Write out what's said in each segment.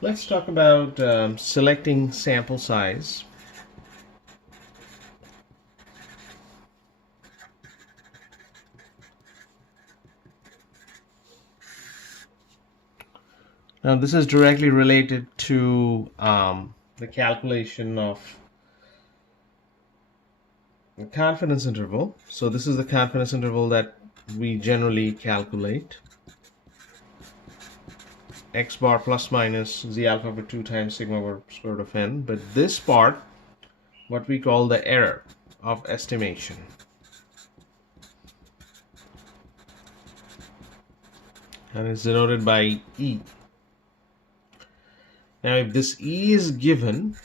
Let's talk about selecting sample size. Now this is directly related to the calculation of the confidence interval. So this is the confidence interval that we generally calculate. X bar plus minus z alpha over 2 times sigma over square root of n. But this part, what we call the error of estimation. And it's denoted by E. Now if this E is given,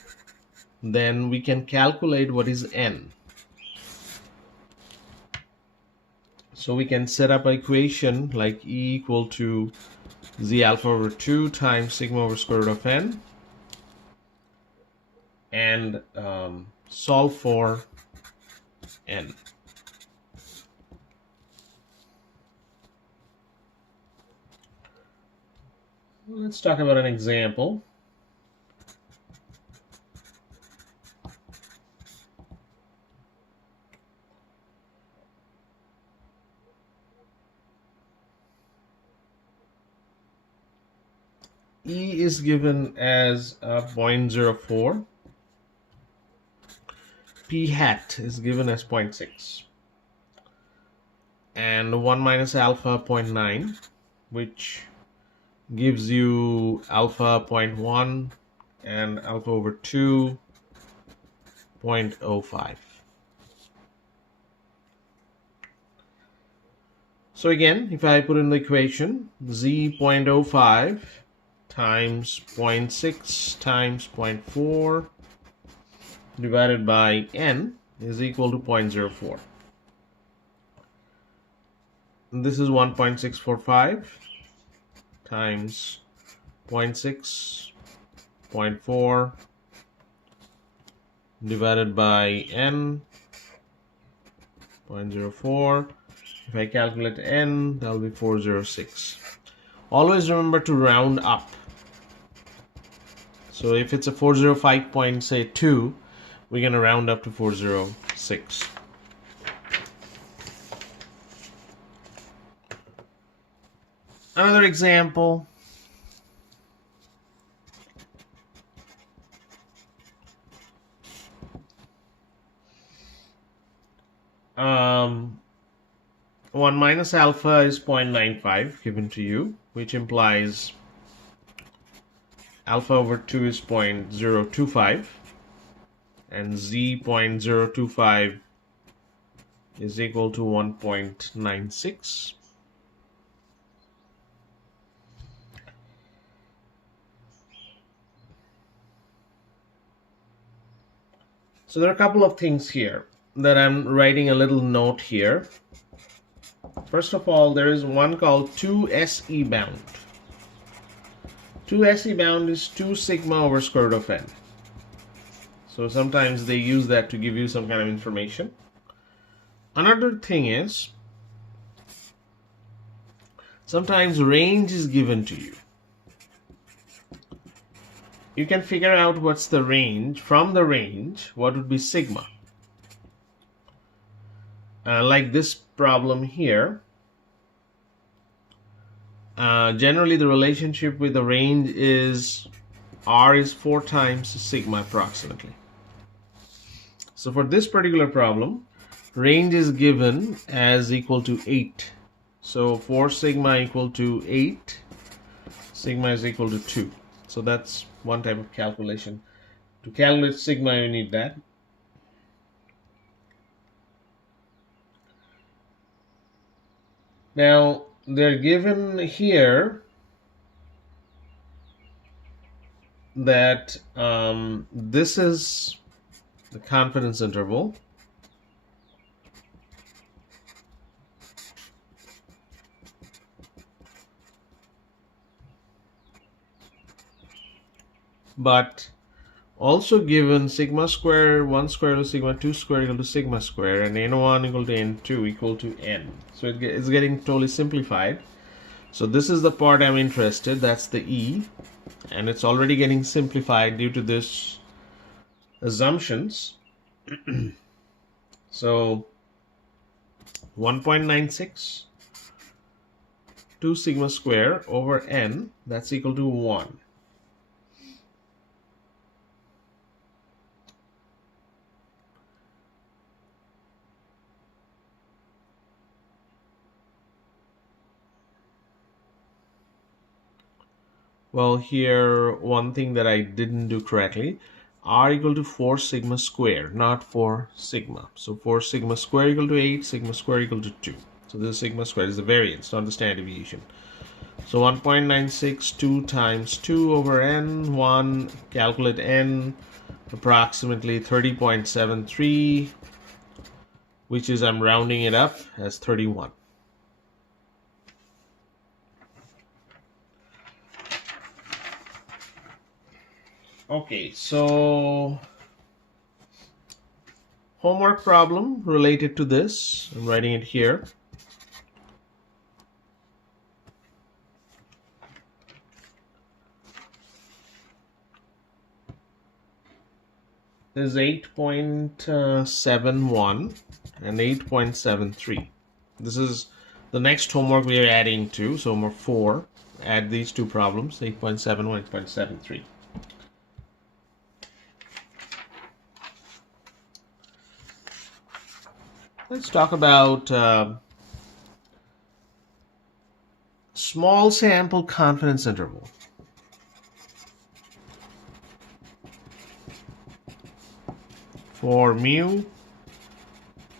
then we can calculate what is n. So we can set up an equation like E equal to z alpha over 2 times sigma over square root of n and solve for n. Let's talk about an example. E is given as 0.04. P hat is given as 0.6. And 1 minus alpha 0.9, which gives you alpha 0.1 and alpha over 2 0.05. So again, if I put in the equation, z 0.05 times 0.6 times 0.4 divided by n is equal to 0.04. This is 1.645 times 0.6, 0.4 divided by n, 0.04. If I calculate n, that will be 406. Always remember to round up. So if it's a 405.2, we're going to round up to 406. Another example. One minus alpha is 0.95 given to you, which implies alpha over 2 is 0.025 and z 0.025 is equal to 1.96. So there are a couple of things here that I'm writing a little note here. First of all, there is one called 2SE bound. 2SE bound is 2 sigma over square root of n. So sometimes they use that to give you some kind of information. Another thing is, sometimes range is given to you. You can figure out what's the range. From the range, what would be sigma? Like this problem here, generally the relationship with the range is R is 4 times sigma approximately. So for this particular problem, range is given as equal to 8. So 4 sigma equal to 8, sigma is equal to 2. So that's one type of calculation. To calculate sigma, you need that. Now, they're given here that this is the confidence interval. But also given sigma square 1 square equal to sigma 2 square equal to sigma square and n1 equal to n2 equal to n. So it's getting totally simplified. So this is the part I'm interested, that's the E, and it's already getting simplified due to this assumptions. So 1.96 2 sigma square over n, that's equal to 1. Well, here one thing that I didn't do correctly, r equal to 4 sigma square, not 4 sigma. So 4 sigma square equal to 8, sigma square equal to 2. So this is sigma square, is the variance, not the standard deviation. So 1.962 times 2 over n, 1, calculate n, approximately 30.73, which is, I'm rounding it up as 31. Okay, so homework problem related to this, I'm writing it here. Is 8.71 and 8.73. This is the next homework we are adding to, so homework 4. Add these two problems, 8.71, 8.73. Let's talk about small sample confidence interval. For mu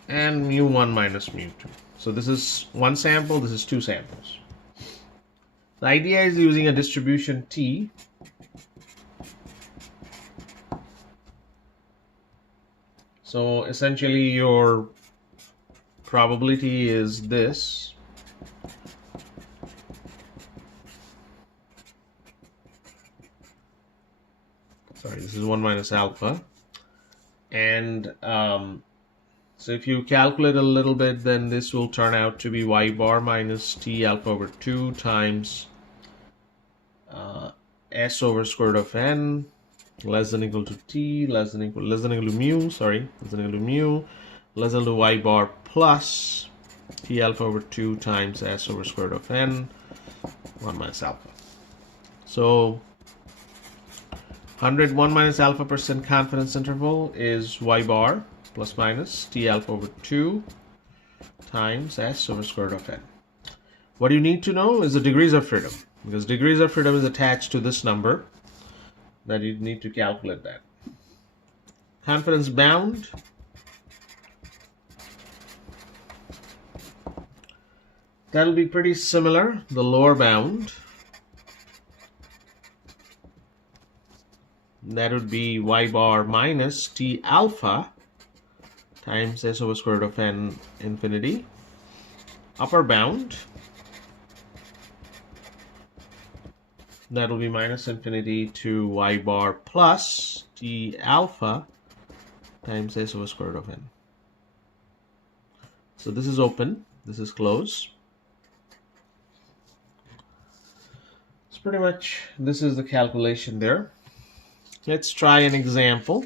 and mu1 minus mu2. So this is one sample, this is two samples. The idea is using a distribution T. So essentially your probability is this. Sorry, this is 1 minus alpha. And so if you calculate a little bit, then this will turn out to be y bar minus t alpha over 2 times s over square root of n less than equal to t less than equal to mu, sorry, less than equal to mu, less than equal to y bar plus t alpha over 2 times s over square root of n 1 minus alpha. So 101 minus alpha percent confidence interval is y bar plus minus t alpha over 2 times s over square root of n. What you need to know is the degrees of freedom, because degrees of freedom is attached to this number that you need to calculate that. Confidence bound, that'll be pretty similar. The lower bound, that would be y bar minus t alpha times s over square root of n infinity. Upper bound, that will be minus infinity to y bar plus t alpha times s over square root of n. So this is open, this is closed. So pretty much this is the calculation there. Let's try an example.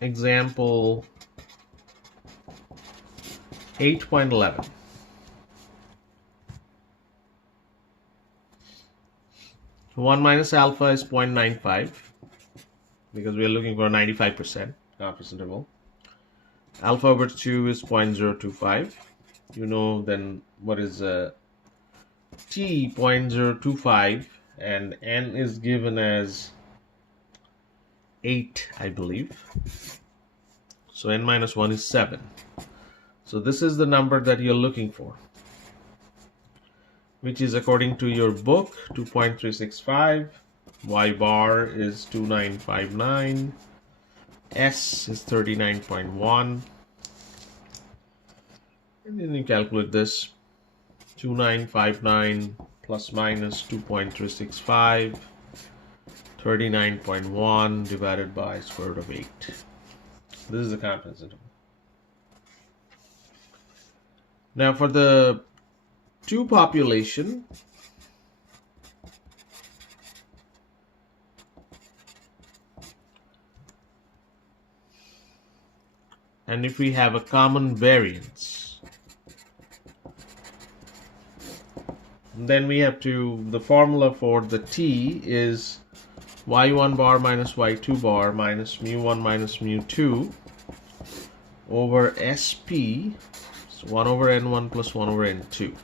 Example 8.11. One minus alpha is 0.95 because we are looking for a 95% confidence interval. Alpha over 2 is 0.025. You know then what is t 0.025 and n is given as 8, I believe. So n minus 1 is 7. So this is the number that you're looking for, which is according to your book 2.365. Y bar is 2959. S is 39.1. And then you calculate this. 2959 plus minus 2.365. 39.1 divided by square root of 8. This is the confidence interval. Now for the 2 population, and if we have a common variance, then we have to, the formula for the t is y1 bar minus y2 bar minus mu1 minus mu2 over sp, so 1 over n1 plus 1 over n2.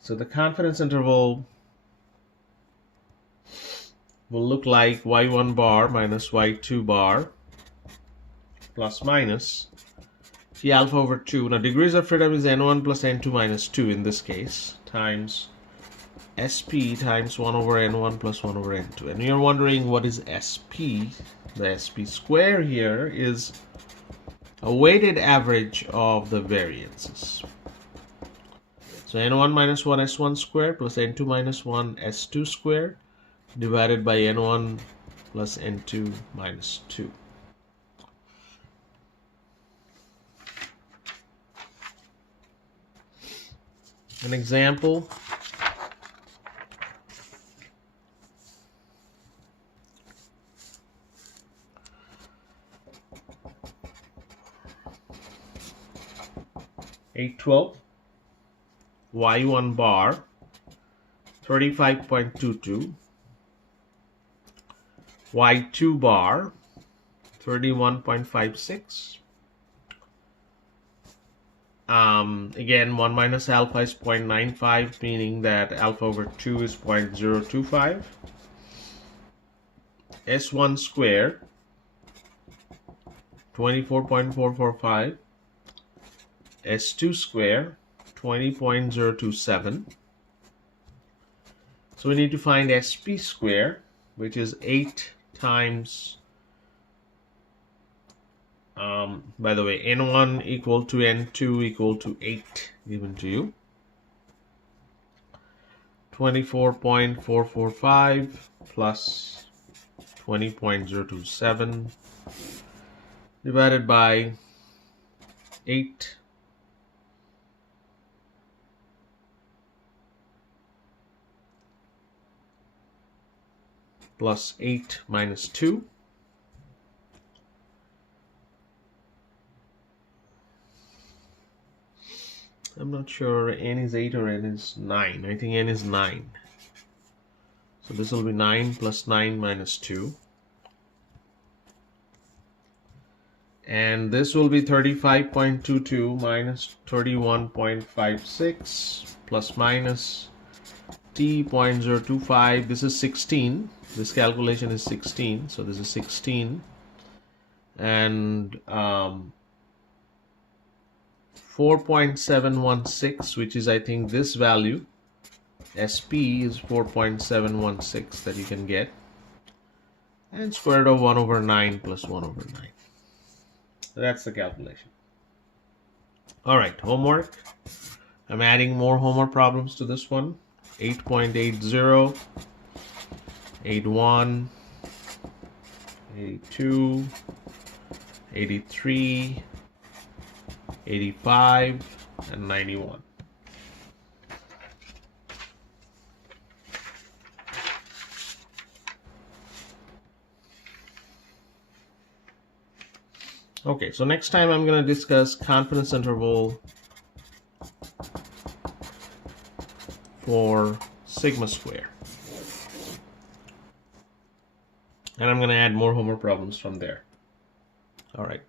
So the confidence interval will look like y1 bar minus y2 bar plus minus t alpha over 2. Now degrees of freedom is n1 plus n2 minus 2 in this case, times sp times 1 over n1 plus 1 over n2. And you're wondering what is sp? The sp square here is a weighted average of the variances. So n1 minus 1 s1 squared plus n2 minus 1 s2 squared divided by n1 plus n2 minus 2. An example. (812) y1 bar 35.22, y2 bar 31.56. Again, 1 minus alpha is 0.95, meaning that alpha over 2 is 0.025. S1 squared 24.445. S2 squared 20.027. So we need to find SP square, which is 8 times, by the way, N1 equal to N2 equal to 8 given to you. 24.445 plus 20.027 divided by 8 plus 8 minus 2. I'm not sure n is 8 or n is 9. I think n is 9. So this will be 9 plus 9 minus 2. And this will be 35.22 minus 31.56 plus minus t.025. This is 16. This calculation is 16. So this is 16. And 4.716, which is, I think, this value. SP is 4.716 that you can get. And square root of 1 over 9 plus 1 over 9. So that's the calculation. All right, homework. I'm adding more homework problems to this one. 8.80, 81, 82, 83, 85, and 91. Okay, so next time I'm going to discuss confidence interval for sigma square. And I'm going to add more homework problems from there. All right.